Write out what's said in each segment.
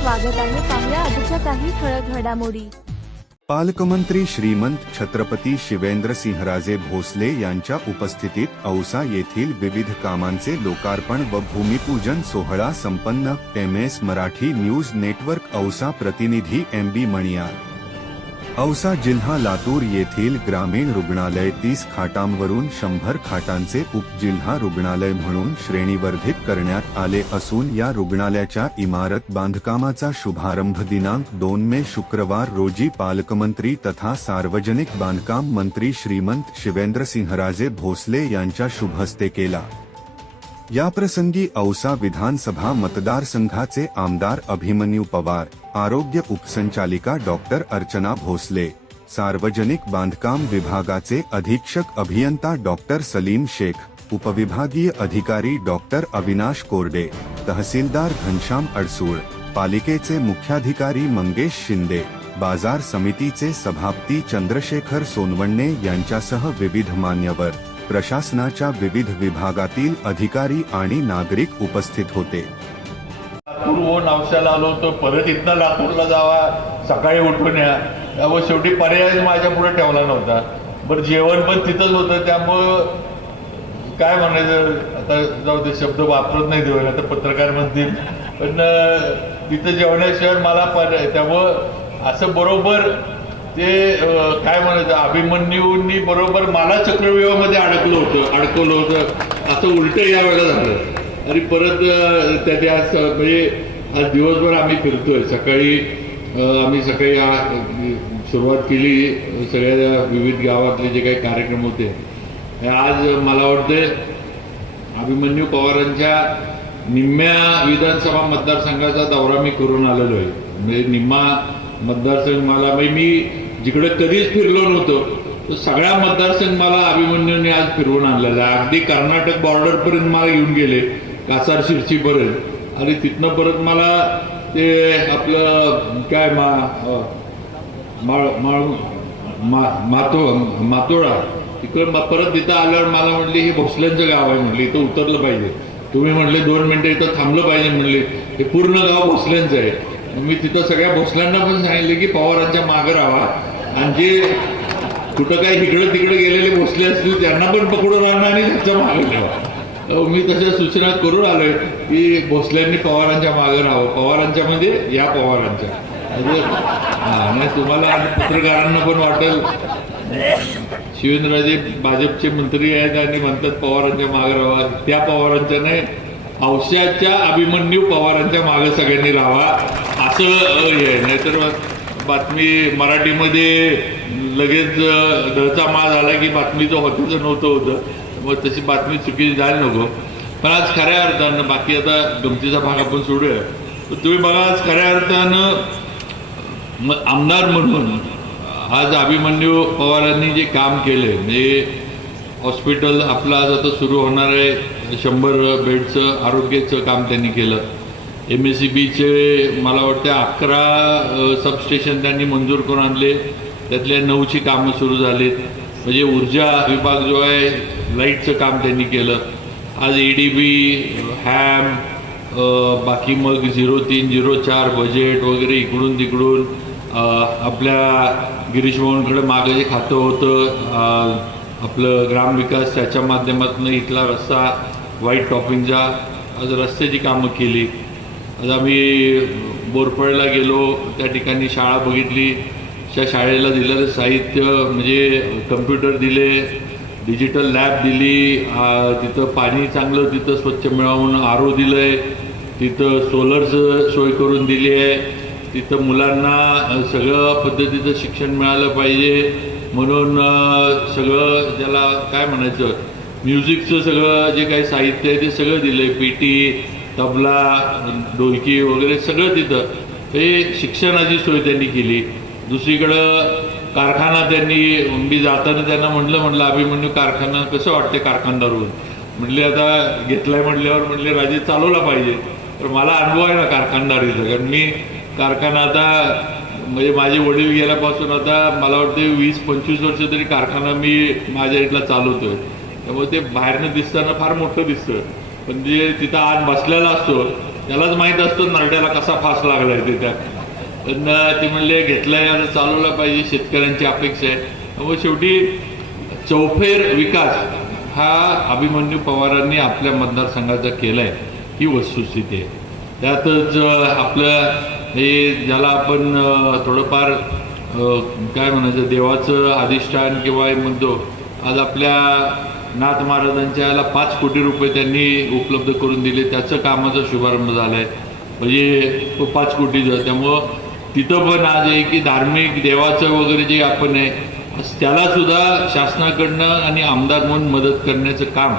स्वागत आहे. पाहुया आजच्या काही ठळक घडामोडी. पालकमंत्री श्रीमंत छत्रपती शिवेंद्रसिंहराजे भोसले यांच्या उपस्थितीत औसा येथील विविध कामांचे लोकार्पण व भूमिपूजन सोहळा संपन्न. M S Marathi news network Ausa प्रतिनिधी एम बी मणियार. औसा जिल्हा लातूर येथील ग्रामीण रुग्णालय तीस खाटांवरून शंभर खाटांचे उपजिल्हा रुग्णालय म्हणून श्रेणीवर्धित करण्यात आले असून या रुग्णालयाच्या इमारत बांधकामाचा शुभारंभ दिनांक दोन मे शुक्रवार रोजी पालकमंत्री तथा सार्वजनिक बांधकाम मंत्री श्रीमंत शिवेंद्रसिंहराजे भोसले यांच्या शुभहस्ते केला. याप्रसंगी औसा विधानसभा मतदारसंघाचे आमदार अभिमन्यू पवार, आरोग्य उपसंचालिका डॉक्टर अर्चना भोसले, सार्वजनिक बांधकाम विभागाचे अधीक्षक अभियंता डॉक्टर सलीम शेख, उपविभागीय अधिकारी डॉक्टर अविनाश कोरडे, तहसीलदार घनश्याम अडसूळ, पालिकेचे मुख्याधिकारी मंगेश शिंदे, बाज़ार समितीचे सभापती चंद्रशेखर सोनवणे यांच्यासह विविध मान्यवर. प्रशासनाच्या विविध विभागातील अधिकारी आणि नागरिक उपस्थित होते. लातूर व नावशाला आलो होतो. परत इथनं लातूरला जावा. सकाळी उठून या. त्यामुळे शेवटी पर्याय माझ्या पुढे ठेवला नव्हता. बरं जेवण पण तिथंच होतं. त्यामुळं काय म्हणायचं? आता जाऊ ते शब्द वापरत नाही देऊ आता पत्रकार म्हणतील. पण तिथं जेवण्याशिवाय मला पर्याय त्यामुळं असं बरोबर ते काय म्हणायचं अभिमन्यूंनी बरोबर मला चक्रव्यूहामध्ये अडकलं होतं अडकवलं होतं. असं उलटं या वेळेला झालं. आणि परत अं, त्याने आज म्हणजे आज दिवसभर आम्ही फिरतोय. सकाळी आम्ही सकाळी सुरुवात केली सगळ्या विविध गावातले जे काही कार्यक्रम होते. हे आज मला वाटते अभिमन्यू पवारांच्या निम्म्या विधानसभा मतदारसंघाचा दौरा मी करून आलेलो आहे. म्हणजे निम्मा मतदारसंघ मला म्हणजे मी जिकडे कधीच फिरलो नव्हतो तर सगळ्या मतदारसंघ मला अभिमन्यूने आज फिरवून आणलेला आहे. अगदी कर्नाटक बॉर्डरपर्यंत मला घेऊन गेले कासार शिरशीपर्यंत. आणि तिथनं परत मला ते आपलं काय मा माळ माळ मा मातो मातोळा तिकडं परत तिथं आल्यावर मला म्हणली हे भोसल्यांचं गाव आहे म्हणले इथं उतरलं पाहिजे. तुम्ही म्हणले दोन मिनटं इथं थांबलं पाहिजे म्हणले हे पूर्ण गाव भोसल्यांचं आहे. मी तिथं सगळ्या भोसल्यांना पण सांगितले की पवारांच्या मागं राहा. आणि जे कुठं काही इकडं तिकडे गेलेले भोसले असतील त्यांना पण पकडून आणा आणि त्यांच्या मागे ठेवा. मी तशा सूचना करून आलोय की भोसल्यांनी पवारांच्या मागं राहावं. पवारांच्या म्हणजे या पवारांच्या. म्हणजे तुम्हाला पत्रकारांना पण वाटेल. शिवेंद्रराजे भाजपचे मंत्री आहेत आणि म्हणतात पवारांच्या मागे राहावा त्या पवारांच्या नाही औषधाच्या अभिमन्यू पवारांच्या मागे सगळ्यांनी राहावा असं अ, हे नाहीतर बातमी मराठीमध्ये लगेच घरचा माल आला झाला की बातमीचं होतच नव्हतं होतं. मग तशी बातमी चुकीची जायला नको. पण आज खऱ्या अर्थानं बाकी आता गमतीचा भाग आपण सोडूया. तुम्ही बघा आज खऱ्या अर्थानं आमदार म्हणून आज अभिमन्यू पवारांनी जे काम केले म्हणजे हॉस्पिटल आपलं आज आता सुरू होणार आहे. शंभर बेडचं आरोग्याचं काम त्यांनी केलं. एम एस सी बीचे मला वाटतं अकरा सबस्टेशन त्यांनी मंजूर करून आणले. त्यातल्या नऊची कामं सुरू झालीत. म्हणजे ऊर्जा विभाग जो आहे लाईटचं काम त्यांनी केलं. आज ए डी बी हॅम बाकी मग झिरो तीन झिरो चार बजेट वगैरे इकडून तिकडून आपल्या गिरीश मोहनकडे मागं जे खातं होतं आपलं ग्रामविकास त्याच्या माध्यमातून इथला रस्ता व्हाईट टॉपिंगचा आज रस्त्याची कामं केली. आज आम्ही बोरफळला गेलो त्या ठिकाणी शाळा बघितली. त्या शाळेला दिलेलं साहित्य म्हणजे कम्प्युटर दिले डिजिटल लॅब दिली तिथं पाणी चांगलं तिथं स्वच्छ मिळवून आरो आर ओ दिलं आहे तिथं सोलरचं सोय करून दिली आहे. तिथं मुलांना सगळं पद्धतीचं शिक्षण मिळालं पाहिजे. म्हणून सगळं ज्याला काय म्हणायचं म्युझिकचं सगळं जे काही साहित्य आहे ते सगळं दिलं आहे टी तबला ढोलकी वगैरे सगळं तिथं. हे शिक्षणाची सोय त्यांनी केली. दुसरीकडं कारखाना त्यांनी मी जाताना त्यांना म्हटलं म्हटलं अभिमन्यू कारखाना कसं वाटते कारखानदार म्हटले आता घेतलाय म्हटल्यावर म्हटले राजे चालवला पाहिजे. तर मला अनुभव आहे ना कारखानदारीचा. कारण मी कारखाना आता म्हणजे माझे वडील गेल्यापासून आता मला वाटते वीस पंचवीस वर्ष तरी कारखाना मी माझ्या इथला चालवतोय. त्यामुळे ते बाहेरनं दिसताना फार मोठं दिसतं. पण जे तिथं आत बसलेला असतो त्यालाच माहीत असतं नरड्याला कसा फास लागलाय ते त्या पण ते म्हणले घेतलंय आता चालवलं पाहिजे शेतकऱ्यांची अपेक्षा आहे. त्यामुळे शेवटी चौफेर विकास हा अभिमन्यू पवारांनी आपल्या मतदारसंघाचा केलाय ही वस्तुस्थिती आहे. त्यातच आपलं हे ज्याला आपण थोडंफार काय म्हणायचं देवाचं अधिष्ठान किंवा हे म्हणतो आज आपल्या नाथ महाराजांच्या याला पाच कोटी रुपये त्यांनी उपलब्ध करून दिले. त्याचं कामाचा शुभारंभ झाला आहे म्हणजे तो पाच कोटीचं त्यामुळं तिथं पण आज आहे की धार्मिक देवाचं वगैरे जे आपण आहे त्याला सुद्धा शासनाकडनं आणि आमदार म्हणून मदत करण्याचं काम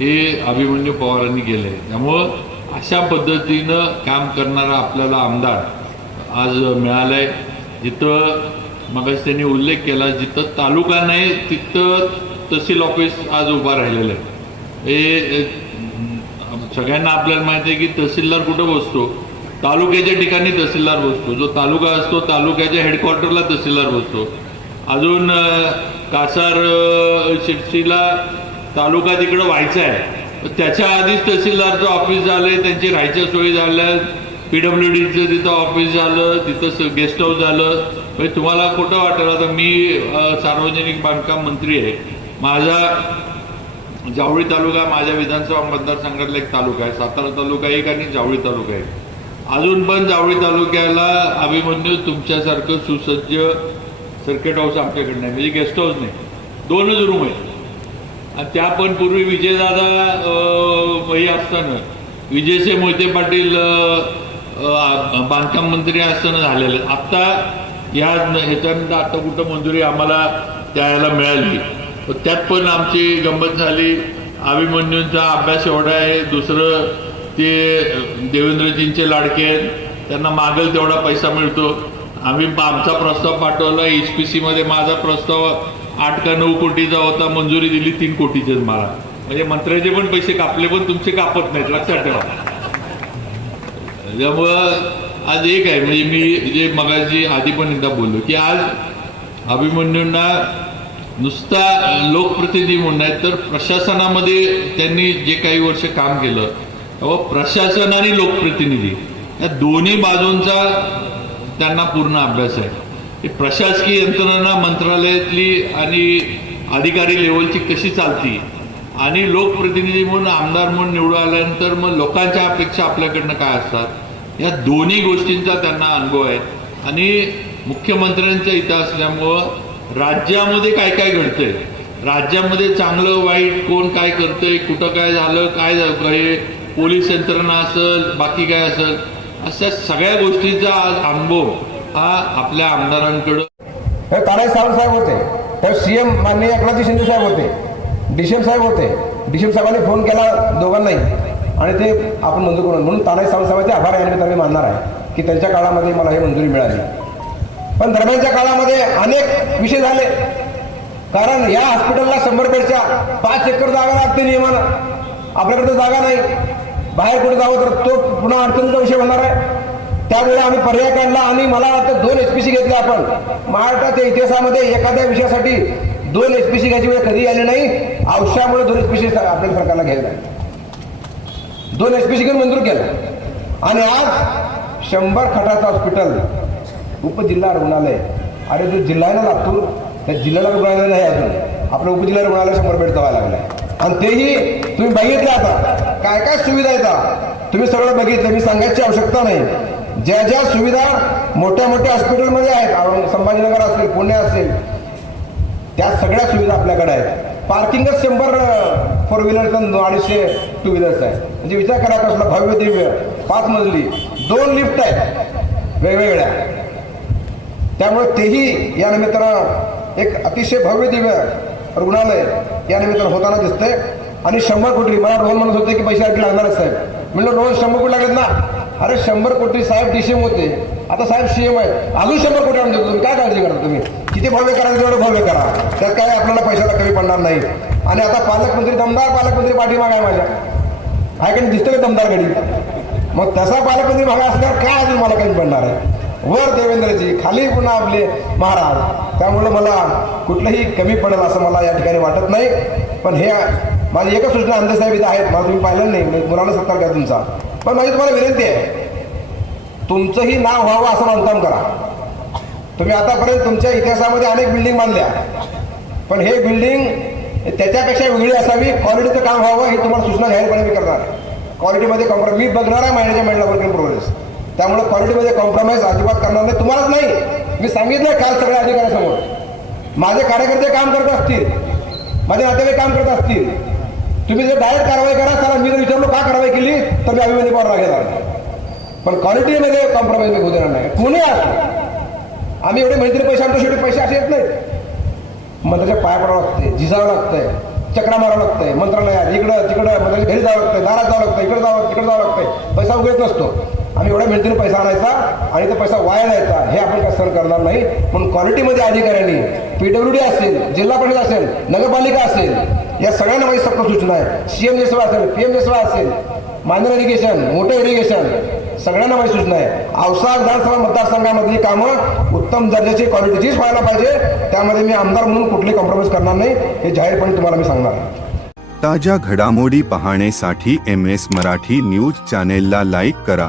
हे अभिमन्यू पवारांनी केलं आहे त्यामुळं अशा पद्धतीनं काम करणारा आपल्याला आमदार आज मिळालाय. जिथं मग त्यांनी उल्लेख केला जिथं तालुका नाही तिथं तहसील ऑफिस आज उभा राहिलेलं आहे. हे सगळ्यांना आपल्याला माहिती आहे की तहसीलदार कुठं बसतो? तालुक्याच्या ठिकाणी तहसीलदार बसतो. जो तालुका असतो तालुक्याच्या हेडक्वार्टरला तहसीलदार बसतो. अजून कासार शिर्सीला तालुका तिकडं व्हायचा आहे. तर त्याच्या आधीच तहसीलदारचं ऑफिस झालंय त्यांची राहायच्या सोयी झाल्या पीडब्ल्यू डीचं तिथं ऑफिस झालं तिथं गेस्ट हाऊस झालं. म्हणजे तुम्हाला खोटं वाटेल. आता मी सार्वजनिक बांधकाम मंत्री आहे. माझा जावळी तालुका माझ्या विधानसभा मतदारसंघातला एक तालुका आहे. सातारा तालुका एक आणि जावळी तालुका एक. अजून पण जावळी तालुक्याला अभिमन्यू तुमच्यासारखं सुसज्ज सर्किट हाऊस आमच्याकडे नाही म्हणजे गेस्ट हाऊस नाही. दोनच रूम आहेत. आणि त्या पण पूर्वी विजयदादा वही हे असताना विजयसे मोहिते पाटील बांधकाम मंत्री असताना झालेलं. आत्ता ह्या ह्याच्यानंतर आता कुठं मंजुरी आम्हाला त्याला मिळाली. त्यात पण आमची गंमत झाली. अभिमन्यूंचा अभ्यास एवढा आहे. दुसरं ते देवेंद्रजींचे लाडके आहेत. त्यांना मागेल तेवढा पैसा मिळतो. आम्ही आमचा प्रस्ताव पाठवला. एच पी सी मध्ये माझा प्रस्ताव आठ का नऊ कोटीचा होता. मंजुरी दिली तीन कोटीचेच मला. म्हणजे मंत्र्याचे पण पैसे कापले पण तुमचे कापत नाहीत. लक्षात ठेवा. त्यामुळं आज एक आहे. म्हणजे मी जे मगाशी आधी पण एकदा बोललो की आज अभिमन्यूंना नुसता लोकप्रतिनिधी म्हणून नाही तर प्रशासनामध्ये त्यांनी जे काही वर्ष काम केलं तेव्हा प्रशासन आणि लोकप्रतिनिधी या दोन्ही बाजूंचा त्यांना पूर्ण अभ्यास आहे. हे प्रशासकीय यंत्रणा मंत्रालयातली आणि अधिकारी लेवलची कशी चालती आणि लोकप्रतिनिधी म्हणून आमदार म्हणून निवडून आल्यानंतर मग लोकांच्या अपेक्षा आपल्याकडनं काय असतात या दोन्ही गोष्टींचा त्यांना अनुभव आहे. आणि मुख्यमंत्र्यांच्या इथं असल्यामुळं राज्यामध्ये काय काय घडतंय? राज्यामध्ये चांगलं वाईट कोण काय करतंय कुठं काय झालं काय झालं? हे पोलीस यंत्रणा असेल बाकी काय असेल अशा सगळ्या गोष्टींचा आज अनुभव हा आपल्या आमदारांकडं तानाजी सावंत साहेब होते. तर सीएम माननीय एकनाथजी शिंदे साहेब होते. डीसीएम साहेब होते. डीसीएम साहेबांनी फोन केला दोघांनाही. आणि ते आपण मंजूर करून म्हणून तानाजी सावंत साहेबांचे आभार या मी मानणार आहे की त्यांच्या काळामध्ये मला ही मंजुरी मिळाली. पण दरम्यानच्या काळामध्ये अनेक विषय झाले. कारण या हॉस्पिटलला शंभर बेडच्या पाच एकर जागा लागते नियमानं. आपल्याकडे तर जागा नाही. बाहेर कुठे जावं तर तो पुन्हा अडचणीचा विषय होणार आहे. त्यामुळे आम्ही पर्याय काढला आणि मला वाटतं दोन एचपीसी घेतले आपण. महाराष्ट्राच्या इतिहासामध्ये एखाद्या विषयासाठी दोन एचपीसी घ्यायची वेळ कधी आली नाही. औषधामुळे दोन एचपीसी आपल्या सरकारला घ्यायला एच दोन एचपीसी घेऊन मंजूर केलं. आणि आज शंभर खटाचं हॉस्पिटल उपजिल्हा रुग्णालय. अरे जो जिल्हा आहे ना लातूर त्या जिल्ह्याला रुग्णालय नाही अजून. आपलं उपजिल्हा रुग्णालय शंभर बेड व्हायला लागलं. आणि तेही तुम्ही बघितलं आता. काय काय सुविधा येतात तुम्ही सगळं बघितलं मी सांगायची आवश्यकता नाही. ज्या ज्या सुविधा मोठ्या मोठ्या हॉस्पिटलमध्ये आहेत संभाजीनगर असेल पुणे असेल त्या सगळ्या सुविधा आपल्याकडे आहेत. पार्किंगच शंभर फोर व्हीलर अडीचशे टू व्हीलर्स आहे. म्हणजे विचार करा कसला भव्य दिव्य पाच मजली दोन लिफ्ट आहेत वेगवेगळ्या. त्यामुळे तेही या निमित्तानं एक अतिशय भव्य दिव्य रुग्णालय या निमित्तानं होताना दिसतंय. आणि शंभर कोटी मला रोहन म्हणत होते की पैसे अटी लागणारच साहेब. म्हणलं रोहन शंभर कोटी लागत ना? अरे शंभर कोटी साहेब डीसीएम होते. आता साहेब सीएम आहे. अजून शंभर कोटी आणून देतो तुम्ही. काय काळजी करता तुम्ही? किती भव्य करायचं तेवढं भव्य करा. त्यात काय आपल्याला पैशाला कमी पडणार नाही. आणि आता पालकमंत्री दमदार पालकमंत्री पाठीमाग आहे माझ्या. आहे का नाही? दिसतं का दमदार घडी? मग तसा पालकमंत्री भागा असल्यावर काय अजून मला कमी पडणार आहे? वर देवेंद्रजी खाली पुन्हा आपले महाराज. त्यामुळे मला कुठलंही कमी पडेल असं मला या ठिकाणी वाटत नाही. पण हे माझी एकच सूचना अंधसाहेब इथं आहेत. मला तुम्ही पाहिलं नाही. मुलाला सत्कार काय तुमचा. पण माझी तुम्हाला विनंती आहे. तुमचंही नाव व्हावं असं बांधकाम करा. तुम्ही आतापर्यंत तुमच्या इतिहासामध्ये अनेक बिल्डिंग बांधल्या. पण हे बिल्डिंग त्याच्यापेक्षा वेगळी असावी. क्वालिटीचं काम व्हावं हे तुम्हाला सूचना जाहीरपणे मी करणार. क्वालिटीमध्ये कॉम्प्रोमाइज मी बघणार आहे महिन्याच्या महिन्याला प्रोग्रेस त्यामुळे क्वालिटीमध्ये कॉम्प्रोमाइज अजिबात करणार नाही. तुम्हालाच नाही. मी सांगितलं काल सगळ्या अधिकाऱ्यासमोर. माझे कार्यकर्ते काम करत असतील. माझे नातेवाईक काम करत असतील. तुम्ही जर डायरेक्ट कारवाई करा सर मी जर विचारलो का कारवाई केली तर मी अभिमानी पवार घेणार नाही. पण क्वालिटीमध्ये कॉम्प्रोमाइज मी होऊ देणार नाही. कोणी असो आम्ही एवढे मैत्री पैसे आमच्या शेवटी पैसे असे येत नाहीत. मंत्र्याच्या पाया पडावं लागते झिजावं लागतंय चक्रा मारावं लागतंय मंत्रालयात इकडं तिकडं मंत्र्याच्या घरी जावं लागतंय दारात जावं लागतं इकडे जावं तिकडे जावं लागतंय. पैसा उघडत नसतो. आम्ही एवढ्या मेहनतीने पैसा आणायचा आणि तो पैसा वाया जायचा. हे आपण काय सहन करणार नाही. म्हणून क्वालिटीमध्ये अधिकाऱ्यांनी पीडब्ल्यूडी असेल जिल्हा परिषद असेल नगरपालिका असेल या सगळ्यांना माझी सक्त सूचना आहे. सीएम सेवा असेल पीएम सेवा असेल मायनर इरिगेशन मोठं इरिगेशन सगळ्यांना माझी सूचना आहे. औसा विधानसभा मतदारसंघामधली कामं उत्तम दर्जाची क्वालिटीचीच व्हायला पाहिजे. त्यामध्ये मी आमदार म्हणून कुठली कॉम्प्रोमाइज करणार नाही. हे जाहीरपणे तुम्हाला मी सांगणार आहे. ताज्या घडामोडी पाहण्यासाठी एम एस मराठी न्यूज चॅनेलला लाईक करा.